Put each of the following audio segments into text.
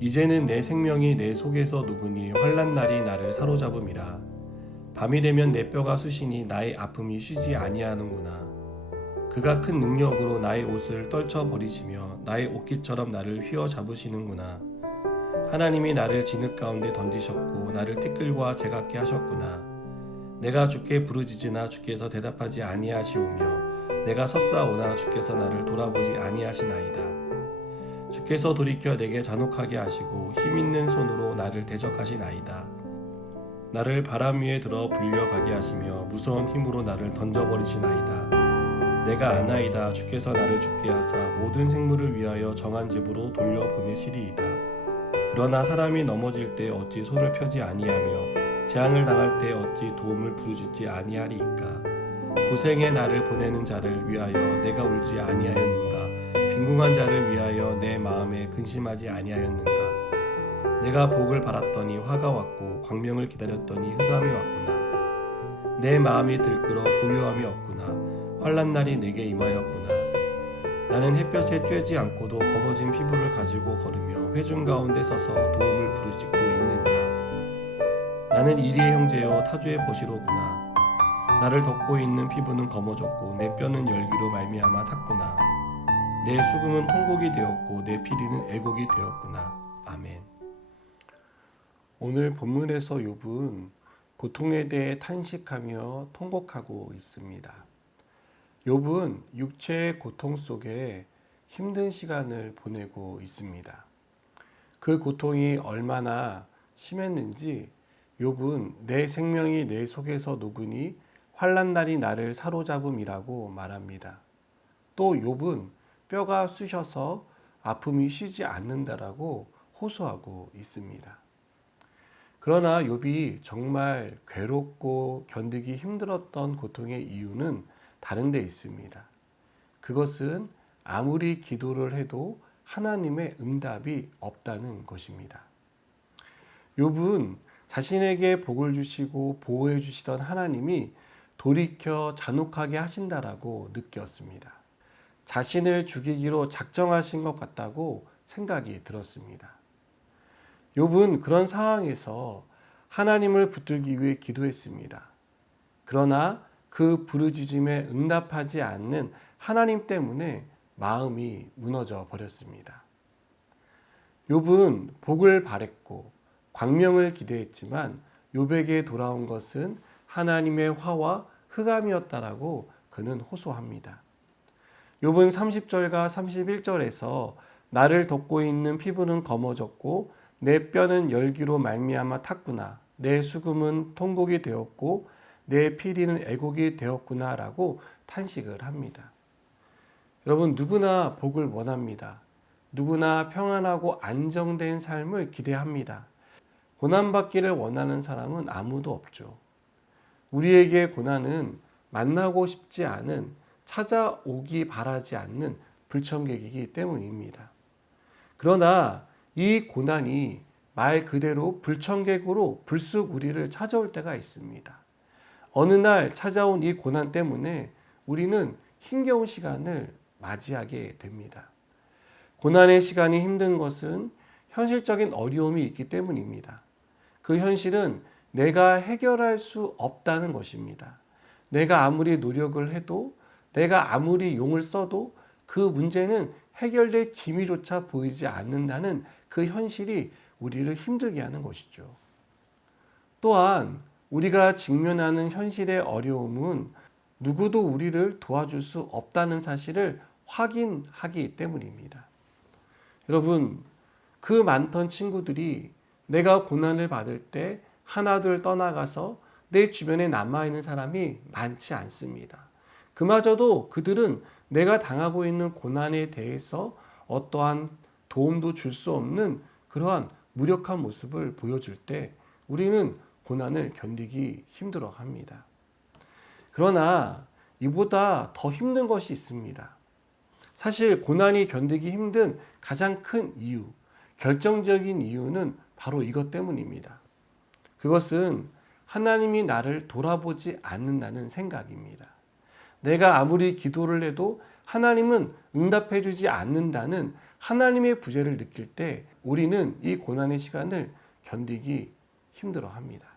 이제는 내 생명이 내 속에서 녹으니 환난 날이 나를 사로잡음이라. 밤이 되면 내 뼈가 쑤시니 나의 아픔이 쉬지 아니하는구나. 그가 큰 능력으로 나의 옷을 떨쳐버리시며 나의 옷깃처럼 나를 휘어잡으시는구나. 하나님이 나를 진흙 가운데 던지셨고 나를 티끌과 재같게 하셨구나. 내가 주께 부르짖으나 주께서 대답하지 아니하시오며 내가 섰사오나 주께서 나를 돌아보지 아니하시나이다. 주께서 돌이켜 내게 잔혹하게 하시고 힘있는 손으로 나를 대적하시나이다. 나를 바람 위에 들어 불려가게 하시며 무서운 힘으로 나를 던져버리시나이다. 내가 아나이다. 주께서 나를 죽게 하사 모든 생물을 위하여 정한 집으로 돌려보내시리이다. 그러나 사람이 넘어질 때 어찌 손을 펴지 아니하며 재앙을 당할 때 어찌 도움을 부르짖지 아니하리이까. 고생에 나를 보내는 자를 위하여 내가 울지 아니하였는가. 빈궁한 자를 위하여 내 마음에 근심하지 아니하였는가. 내가 복을 바랐더니 화가 왔고 광명을 기다렸더니 흑암이 왔구나. 내 마음이 들끓어 고요함이 없구나. 환난 날이 내게 임하였구나. 나는 햇볕에 쬐지 않고도 검어진 피부를 가지고 걸으며 회중 가운데 서서 도움을 부르짖고 있느니라. 나는 이리의 형제여 타주의 보시로구나. 나를 덮고 있는 피부는 검어졌고 내 뼈는 열기로 말미암아 탔구나. 내 수금은 통곡이 되었고 내 피리는 애곡이 되었구나. 아멘. 오늘 본문에서 욥은 고통에 대해 탄식하며 통곡하고 있습니다. 욥은 육체의 고통 속에 힘든 시간을 보내고 있습니다. 그 고통이 얼마나 심했는지 욥은 내 생명이 내 속에서 녹으니 환난 날이 나를 사로잡음이라고 말합니다. 또 욥은 뼈가 쑤셔서 아픔이 쉬지 않는다라고 호소하고 있습니다. 그러나 욥이 정말 괴롭고 견디기 힘들었던 고통의 이유는 다른 데 있습니다. 그것은 아무리 기도를 해도 하나님의 응답이 없다는 것입니다. 욥은 자신에게 복을 주시고 보호해 주시던 하나님이 돌이켜 잔혹하게 하신다라고 느꼈습니다. 자신을 죽이기로 작정하신 것 같다고 생각이 들었습니다. 욥은 그런 상황에서 하나님을 붙들기 위해 기도했습니다. 그러나 그 부르짖음에 응답하지 않는 하나님 때문에 마음이 무너져 버렸습니다. 욥은 복을 바랬고 광명을 기대했지만 욥에게 돌아온 것은 하나님의 화와 흑암이었다라고 그는 호소합니다. 욥은 30절과 31절에서 나를 덮고 있는 피부는 검어졌고 내 뼈는 열기로 말미암아 탔구나. 내 수금은 통곡이 되었고 내 피리는 애곡이 되었구나 라고 탄식을 합니다. 여러분, 누구나 복을 원합니다. 누구나 평안하고 안정된 삶을 기대합니다. 고난받기를 원하는 사람은 아무도 없죠. 우리에게 고난은 만나고 싶지 않은, 찾아오기 바라지 않는 불청객이기 때문입니다. 그러나 이 고난이 말 그대로 불청객으로 불쑥 우리를 찾아올 때가 있습니다. 어느 날 찾아온 이 고난 때문에 우리는 힘겨운 시간을 맞이하게 됩니다. 고난의 시간이 힘든 것은 현실적인 어려움이 있기 때문입니다. 그 현실은 내가 해결할 수 없다는 것입니다. 내가 아무리 노력을 해도, 내가 아무리 용을 써도 그 문제는 해결될 기미조차 보이지 않는다는 그 현실이 우리를 힘들게 하는 것이죠. 또한 우리가 직면하는 현실의 어려움은 누구도 우리를 도와줄 수 없다는 사실을 확인하기 때문입니다. 여러분, 그 많던 친구들이 내가 고난을 받을 때 하나둘 떠나가서 내 주변에 남아있는 사람이 많지 않습니다. 그마저도 그들은 내가 당하고 있는 고난에 대해서 어떠한 도움도 줄 수 없는 그러한 무력한 모습을 보여줄 때 우리는 고난을 견디기 힘들어 합니다. 그러나 이보다 더 힘든 것이 있습니다. 사실 고난이 견디기 힘든 가장 큰 이유, 결정적인 이유는 바로 이것 때문입니다. 그것은 하나님이 나를 돌아보지 않는다는 생각입니다. 내가 아무리 기도를 해도 하나님은 응답해 주지 않는다는 하나님의 부재를 느낄 때 우리는 이 고난의 시간을 견디기 힘들어 합니다.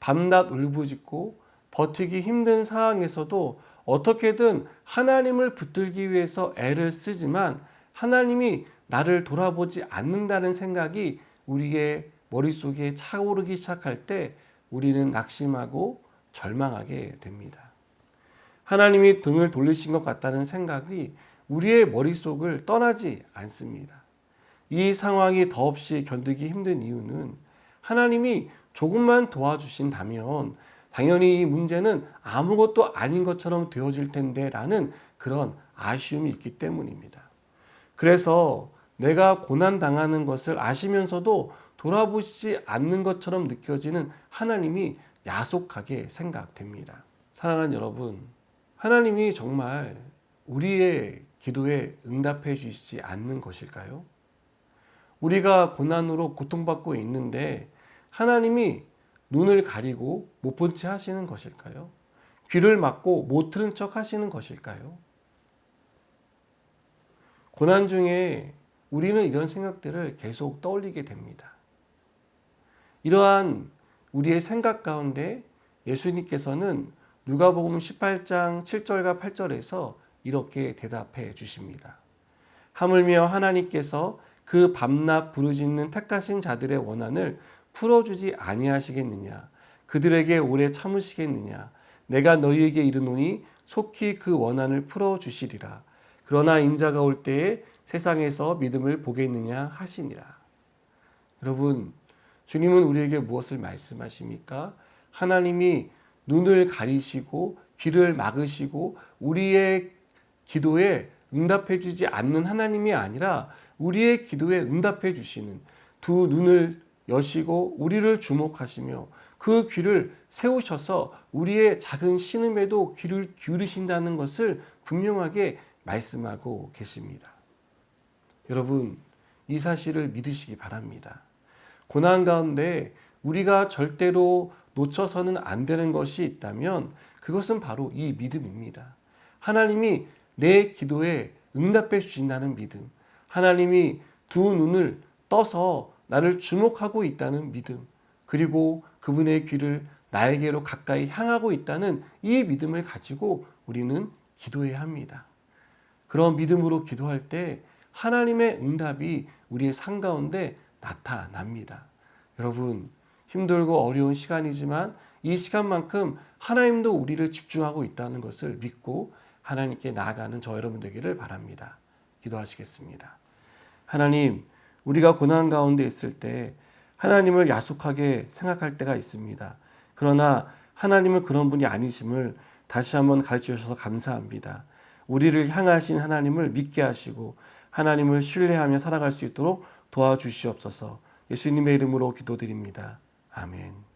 밤낮 울부짖고 버티기 힘든 상황에서도 어떻게든 하나님을 붙들기 위해서 애를 쓰지만 하나님이 나를 돌아보지 않는다는 생각이 우리의 머릿속에 차오르기 시작할 때 우리는 낙심하고 절망하게 됩니다. 하나님이 등을 돌리신 것 같다는 생각이 우리의 머릿속을 떠나지 않습니다. 이 상황이 더없이 견디기 힘든 이유는 하나님이 조금만 도와주신다면 당연히 이 문제는 아무것도 아닌 것처럼 되어질 텐데 라는 그런 아쉬움이 있기 때문입니다. 그래서 내가 고난당하는 것을 아시면서도 돌아보시지 않는 것처럼 느껴지는 하나님이 야속하게 생각됩니다. 사랑하는 여러분, 하나님이 정말 우리의 기도에 응답해 주시지 않는 것일까요? 우리가 고난으로 고통받고 있는데 하나님이 눈을 가리고 못 본 채 하시는 것일까요? 귀를 막고 못 들은 척 하시는 것일까요? 고난 중에 우리는 이런 생각들을 계속 떠올리게 됩니다. 이러한 우리의 생각 가운데 예수님께서는 누가복음 18장 7절과 8절에서 이렇게 대답해 주십니다. 하물며 하나님께서 그 밤낮 부르짖는 택하신 자들의 원한을 풀어주지 아니하시겠느냐? 그들에게 오래 참으시겠느냐? 내가 너희에게 이르노니 속히 그 원한을 풀어주시리라. 그러나 인자가 올 때에 세상에서 믿음을 보겠느냐 하시니라. 여러분, 주님은 우리에게 무엇을 말씀하십니까? 하나님이 눈을 가리시고 귀를 막으시고 우리의 기도에 응답해 주지 않는 하나님이 아니라 우리의 기도에 응답해 주시는, 두 눈을 여시고 우리를 주목하시며 그 귀를 세우셔서 우리의 작은 신음에도 귀를 기울이신다는 것을 분명하게 말씀하고 계십니다. 여러분, 이 사실을 믿으시기 바랍니다. 고난 가운데 우리가 절대로 놓쳐서는 안 되는 것이 있다면 그것은 바로 이 믿음입니다. 하나님이 내 기도에 응답해 주신다는 믿음, 하나님이 두 눈을 떠서 나를 주목하고 있다는 믿음, 그리고 그분의 귀를 나에게로 가까이 향하고 있다는 이 믿음을 가지고 우리는 기도해야 합니다. 그런 믿음으로 기도할 때 하나님의 응답이 우리의 삶 가운데 나타납니다. 여러분, 힘들고 어려운 시간이지만 이 시간만큼 하나님도 우리를 집중하고 있다는 것을 믿고 하나님께 나아가는 저 여러분 되기를 바랍니다. 기도하시겠습니다. 하나님, 우리가 고난 가운데 있을 때 하나님을 야속하게 생각할 때가 있습니다. 그러나 하나님은 그런 분이 아니심을 다시 한번 가르쳐 주셔서 감사합니다. 우리를 향하신 하나님을 믿게 하시고 하나님을 신뢰하며 살아갈 수 있도록 도와주시옵소서. 예수님의 이름으로 기도드립니다. 아멘.